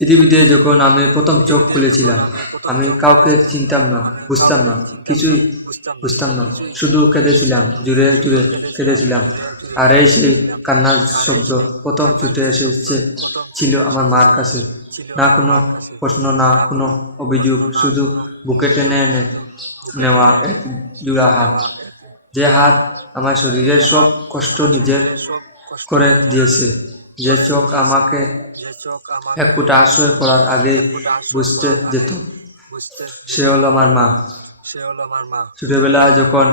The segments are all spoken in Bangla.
পৃথিবীতে যখন আমি প্রথম চোখ খুলেছিলাম, আমি কাউকে চিনতাম না, বুঝতাম না, কিছুই বুঝতাম না, শুধু কেঁদেছিলাম, জুড়ে জুড়ে কেঁদেছিলাম। আর এই সেই কান্নার শব্দ প্রথম ছুটে এসেছে ছিল আমার মার কাছে। না কোনো প্রশ্ন, না কোনো অভিযোগ, শুধু বুকে টেনে এনে নেওয়া এক জোড়া হাত, যে হাত আমার শরীরের সব কষ্ট নিজের করে দিয়েছে, যে চোখ আমাকে এক ফুটা আশ্রয় পড়ার আগে বুঝতে যেত। সে হলো আমার মা। ছোটবেলায় যখন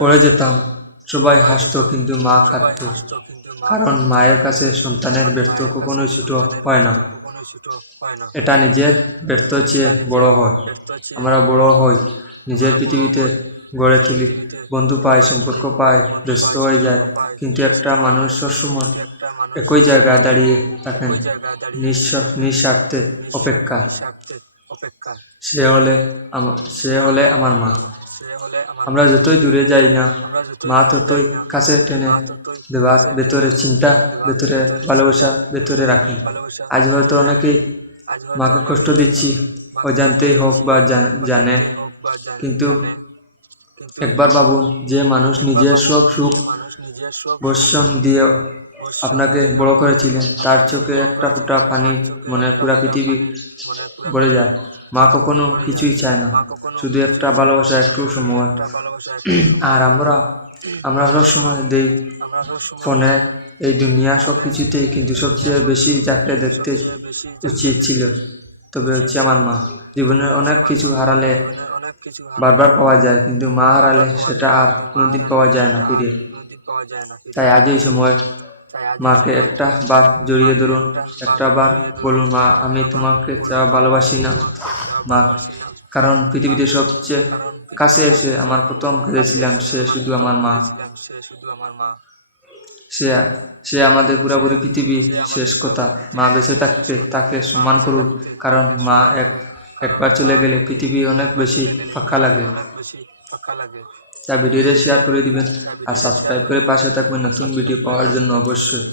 পড়ে যেতাম, সবাই হাসতো, কিন্তু মা কাঁদতো। কারণ মায়ের কাছে সন্তানের ব্যর্থ কখনোই ছোট হয় না। এটা নিজের ব্যর্থ চেয়ে বড় হয়। আমরা বড় হই, নিজের পৃথিবীতে গড়ে তুলি, বন্ধু পাই, সম্পর্ক পাই, ব্যস্ত হয়ে যায়, কিন্তু একটা মানুষ সবসময় একই জায়গায় দাঁড়িয়ে থাকেন, নিঃস্বার্থে অপেক্ষা। সে হলে আমার মা। আমরা যতই দূরে যাই না, মা ততই কাছে টেনে দেবার, ভেতরে চিন্তা, ভেতরে ভালোবাসা, ভেতরে রাখি। আজ হয়তো অনেকেই মাকে কষ্ট দিচ্ছি, অজান্তেই হোক বা জানে, কিন্তু একবার ভাবুন, যে মানুষ নিজের সব সুখ পরিশ্রম দিয়ে আপনাকে বড় করেছিলেন, তার চোখে একটা ফোঁটা পানি মনে পুরা পৃথিবী ভরে যায়। মা কখনো কিছুই চায় না, শুধু একটা ভালোবাসা, একটু সময়। আর আমরা সব সময় দেই ফোনে, এই দুনিয়া সব কিছুতেই, কিন্তু সবচেয়ে বেশি যাকে দেখতে উচিত ছিল তবে হচ্ছে আমার মা। জীবনের অনেক কিছু হারালে বারবার পাওয়া যায়, কিন্তু মা হারালে সেটা আর কোনোদিন পাওয়া যায় না ফিরে। তাই আজ এই সময় মাকে একটা বার জড়িয়ে ধরুন, একটা বার বলুন, মা, আমি তোমাকে ভালোবাসি না মা। কারণ পৃথিবীতে সবচেয়ে কাছে এসে আমার প্রথম কেঁদেছিলাম, সে শুধু আমার মা। সে আমাদের পুরোপুরি পৃথিবীর শেষ কথা। মা বেঁচে থাকতে তাকে সম্মান করুন, কারণ মা একবার চলে গেলে পৃথিবী অনেক বেশি ফাঁকা লাগে। তাই ভিডিওটা শেয়ার করে দিবেন আর সাবস্ক্রাইব করে পাশে থাকবেন নতুন ভিডিও পাওয়ার জন্য অবশ্যই।